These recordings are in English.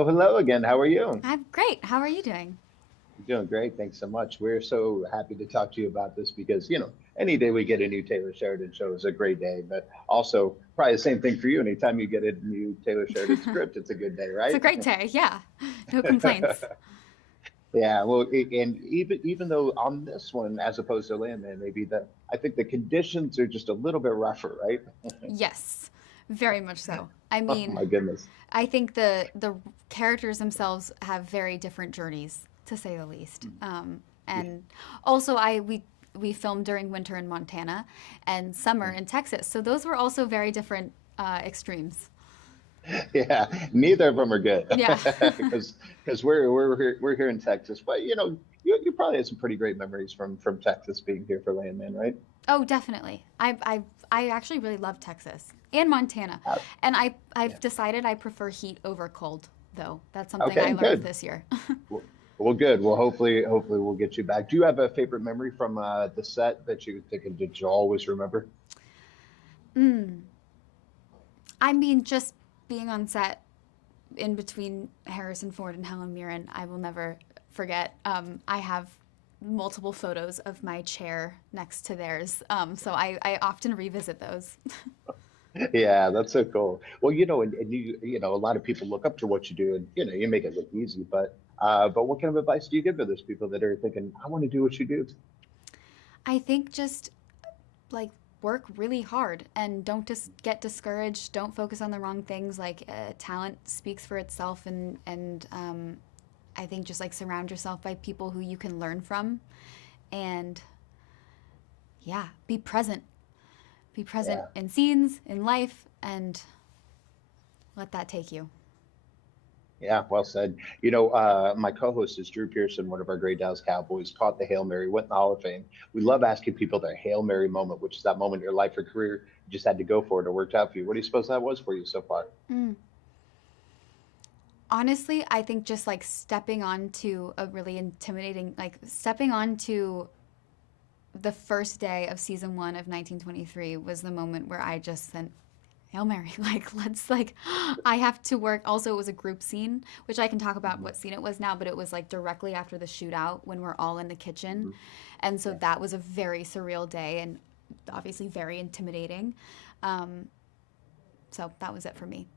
Oh, hello again. How are you? I'm great. How are you doing? Doing great. Thanks so much. We're so happy to talk to you about this because, any day we get a new Taylor Sheridan show is a great day. But also, probably the same thing for you. Anytime you get a new Taylor Sheridan script, it's a good day, It's a right? great day. Yeah, no complaints. Yeah. Well, and even though on this one, as opposed to Landman, maybe I think the conditions are just a little bit rougher, right? Yes, very much so. I Oh mean, my goodness. I think the characters themselves have very different journeys, to say the least. And also, we filmed during winter in Montana and summer in Texas, so those were also very different extremes. Yeah, neither of them are good Yeah. because we're here in Texas, but you probably have some pretty great memories from Texas being here for Landman, right? Oh, definitely. I actually really love Texas and Montana, Uh, and I've yeah. decided I prefer heat over cold, though. That's something I Okay, learned good. this year. Well, good. Well, hopefully we'll get you back. Do you have a favorite memory from the set that you think that you always remember? I mean, just being on set in between Harrison Ford and Helen Mirren, I will never forget. I have multiple photos of my chair next to theirs, so I often revisit those. Yeah, that's so cool. Well, and a lot of people look up to what you do, and you make it look easy. But what kind of advice do you give to those people that are thinking, I want to do what you do? I think just like work really hard and don't just get discouraged. Don't focus on the wrong things. Like talent speaks for itself, and I think just like surround yourself by people who you can learn from, and yeah, be present. Be present Yeah. in scenes, in life, and let that take you. Yeah, well said. My co-host is Drew Pearson, one of our great Dallas Cowboys, caught the Hail Mary, went in the Hall of Fame. We love asking people their Hail Mary moment, which is that moment in your life or career you just had to go for it or worked out for you. What do you suppose that was for you so far? Mm. Honestly, I think just like stepping onto a really intimidating, like stepping onto the first day of season one of 1923 was the moment where I just sent Hail Mary. Like, let's like, I have to work. Also, it was a group scene, which I can talk about Mhm. what scene it was now, but it was like directly after the shootout when we're all in the kitchen. Mhm. And so Yeah. that was a very surreal day and obviously very intimidating. Um, so that was it for me.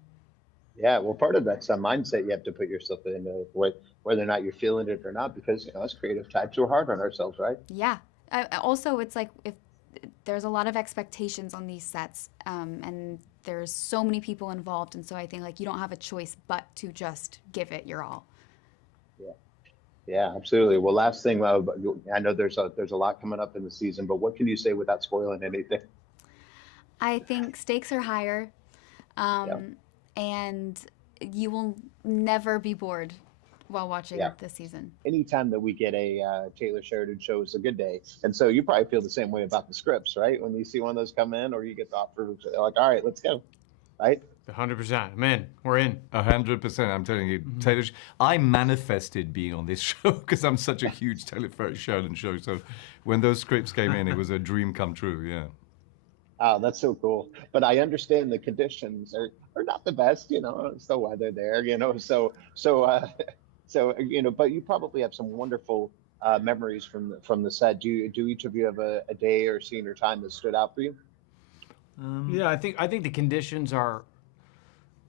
Yeah, well, part of that's a mindset you have to put yourself in, whether or not you're feeling it or not, because us creative types are hard on ourselves, right? Yeah. Also, it's like if there's a lot of expectations on these sets, and there's so many people involved, and so I think like you don't have a choice but to just give it your all. Yeah, yeah, absolutely. Well, last thing, I know there's a lot coming up in the season, but what can you say without spoiling anything? I think stakes are higher, Yeah, um, and you will never be bored while yeah. watching this season. Anytime that we get a Taylor Sheridan show is a good day. And so you probably feel the same way about the scripts, right? When you see one of those come in or you get the offer, like, all right, let's go, right? 100%. I'm in. We're in. 100%. I'm telling you, Taylor. I manifested being on this show because I'm such a huge Taylor Sheridan show. So when those scripts came in, it was a dream come true. Yeah. Oh, that's so cool. But I understand the conditions are not the best, it's the weather there, but you probably have some wonderful memories from the set. Do each of you have a day or scene or time that stood out for you? Yeah, I think the conditions are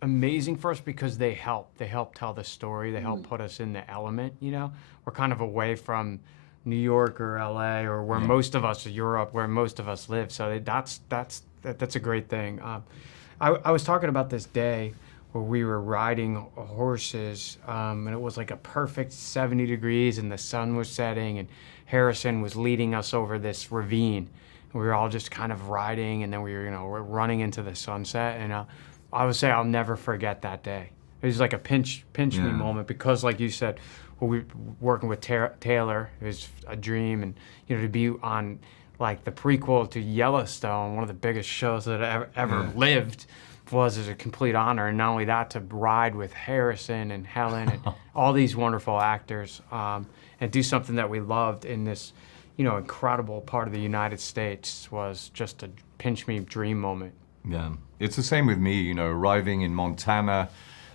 amazing for us because they help. They help tell the story. They help put us in the element. We're kind of away from New York or L.A. or where Yeah. most of us, or Europe, where most of us live. So that's a great thing. I was talking about this day where we were riding horses, and it was like a perfect 70 degrees, and the sun was setting, and Harrison was leading us over this ravine. We were all just kind of riding, and then we're running into the sunset, and I would say I'll never forget that day. It was like a pinch me Yeah. moment because, like you said, well, we working with Taylor, it was a dream, and to be on like the prequel to Yellowstone, one of the biggest shows that ever Yeah. lived, was as a complete honor. And not only that, to ride with Harrison and Helen and all these wonderful actors, and do something that we loved in this, incredible part of the United States was just a pinch me dream moment. Yeah, it's the same with me. Arriving in Montana,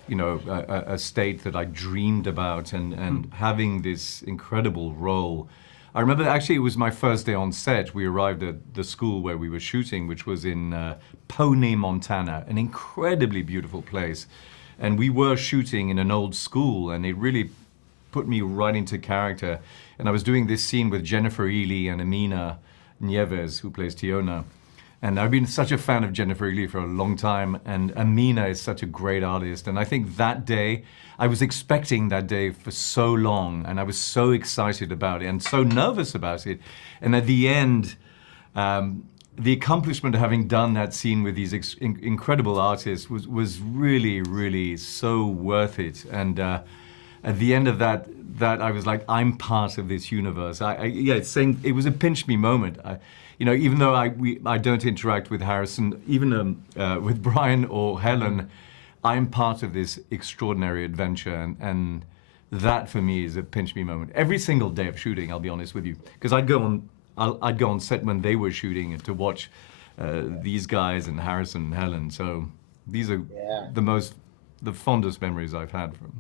a state that I dreamed about, and having this incredible role. I remember actually it was my first day on set. We arrived at the school where we were shooting, which was in Pony, Montana, an incredibly beautiful place. And we were shooting in an old school, and it really put me right into character. And I was doing this scene with Jennifer Ely and Amina Nieves, who plays Tiona. And I've been such a fan of Jennifer Ely for a long time, and Amina is such a great artist. And I think that day, I was expecting that day for so long, and I was so excited about it and so nervous about it. And at the end, the accomplishment of having done that scene with these incredible artists was really, really so worth it. And at the end of that I was like, I'm part of this universe. It was a pinch me moment. Even though I don't interact with Harrison, even with Brian or Helen, I'm part of this extraordinary adventure, and that for me is a pinch me moment. Every single day of shooting, I'll be honest with you, because I'd go on set when they were shooting to watch these guys and Harrison and Helen. So these are the fondest memories I've had from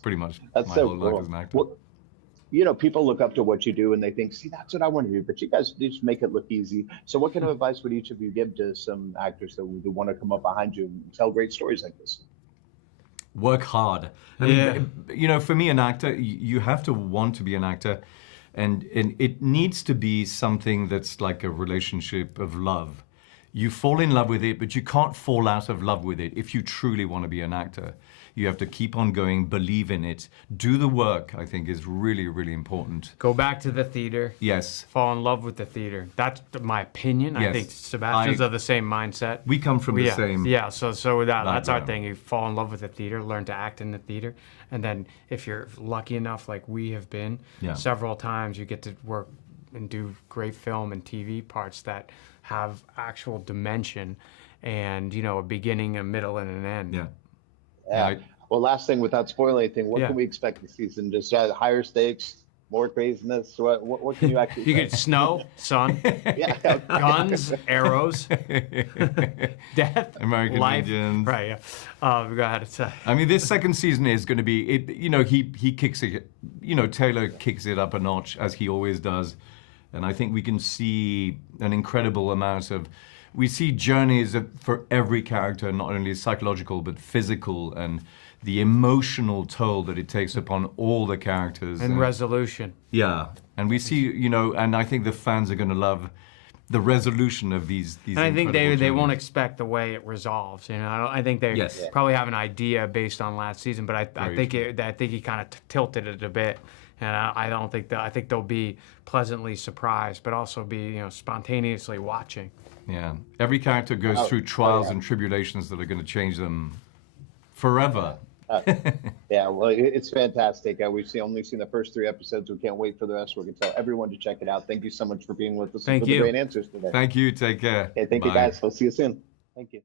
pretty much my whole life as an actor. Well, people look up to what you do and they think, see, that's what I want to do, but you guys just make it look easy. So what kind of advice would each of you give to some actors that would want to come up behind you and tell great stories like this? Work hard. I mean, for me, an actor, you have to want to be an actor, and it needs to be something that's like a relationship of love. You fall in love with it, but you can't fall out of love with it if you truly want to be an actor. You have to keep on going, believe in it, do the work, I think is really, really important. Go back to the theater. Yes. Fall in love with the theater. That's my opinion. Yes. I think Sebastian's of the same mindset. We come from the same. Yeah, so that's our thing. You fall in love with the theater, learn to act in the theater, and then if you're lucky enough, like we have been, several times, you get to work and do great film and TV parts that have actual dimension and, a beginning, a middle, and an end. Yeah. Well, last thing, without spoiling anything, what can we expect this season? Just higher stakes, more craziness? What can you actually You get snow, sun, guns, arrows, death, American life. Indians. Right, yeah. Go ahead. I mean, this second season is going to be, he kicks it, Taylor kicks it up a notch, as he always does. And I think we can see an incredible amount of, we see journeys for every character, not only psychological, but physical, and the emotional toll that it takes upon all the characters. And resolution. Yeah. And we see, and I think the fans are going to love the resolution of these and I think they won't expect the way it resolves. I think they probably have an idea based on last season, but I think he kind of tilted it a bit. And I think they'll be pleasantly surprised, but also be spontaneously watching. Yeah, every character goes through trials and tribulations that are going to change them forever. Well, it's fantastic. We've only seen the first 3 episodes. We can't wait for the rest. We're going to tell everyone to check it out. Thank you so much for being with us. Thank and for you. the great answers today. Thank you. Take care. Thank you, guys. We'll see you soon. Thank you.